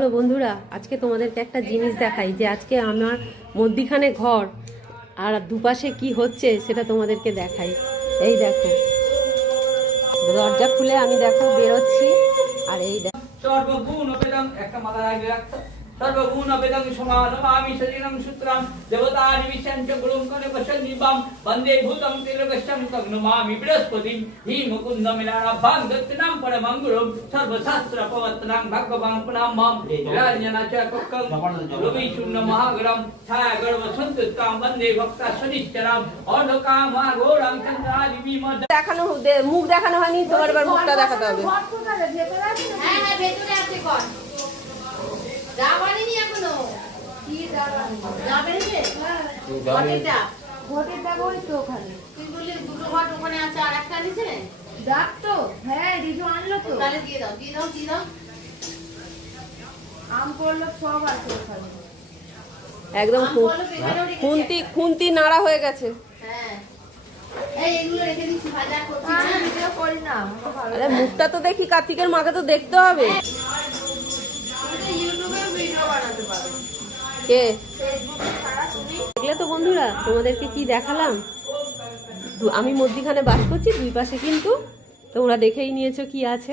Hello বন্ধুরা, আজকে তোমাদেরকে একটা জিনিস দেখাই যে আজকে আমার মধ্যিখানে ঘর আর দুপাশে কি হচ্ছে সেটা তোমাদেরকে দেখাই। এই দেখো, দরজা খুলে আমি দেখো বেরোচ্ছি আর এই দেখো সর্বগুণ বেদং একটা মাথা আগে রাখতো সর্বগুণ বেদং সমানমামি শরীরং সূত্রং দেবতা নিমিষঞ্চ গুরুং করে বসন্নিবাম বন্দে ভূতং তিরগশ্যং তগ্নমামি বৃহস্পতিম হি মুকুন্দ মিলারাভাং দত্তনাম পরমঙ্গুরম সর্বশাস্ত্র পবত্তনাং ভগবান প্রণামম রাজনা চ কক্কং রবি শূন্য মহাগ্রম ছায়া গর্ভ সন্তুষ্টাং বন্দে ভক্তা শনিশ্চরাম অর্ধকামা ঘোরং চন্দ্রাদি বিমদ। দেখানো মুখ দেখানো হয়নি, তোমার এবার মুখটা দেখাতে হবে। হ্যাঁ হ্যাঁ ভেতরে আছে কর যাবানি এখনো কি যাবানি যাবে রে ঘটেটা ঘটেটা ওই তো ওখানে তুই বললি দুটো ঘট ওখানে আছে আর একটা নিচে ডাক তো হ্যাঁ রিজু আনলো তো তাহলে দিয়ে দাও দিয়ে দাও দিয়ে দাও আম করলো সব আছে ওখানে একদম খুন্তি নাড়া হয়ে গেছে। হ্যাঁ এই এগুলো রেখে দিচ্ছি ভাজা করছি না ভিডিও করি না। আরে মুখটা তো দেখি, কার্তিকের মাকে তো দেখতে হবে। ইউটিউবে ভিডিও বানাতে পারো কে ফেসবুকে ছাড়া তুমি দেখলে তো বন্ধুরা, তোমাদেরকে কি দেখালাম। আমি মধ্যিখানে বাস করছি, দুই পাশে কিন্তু তোমরা দেখেই নিয়েছো কি আছে।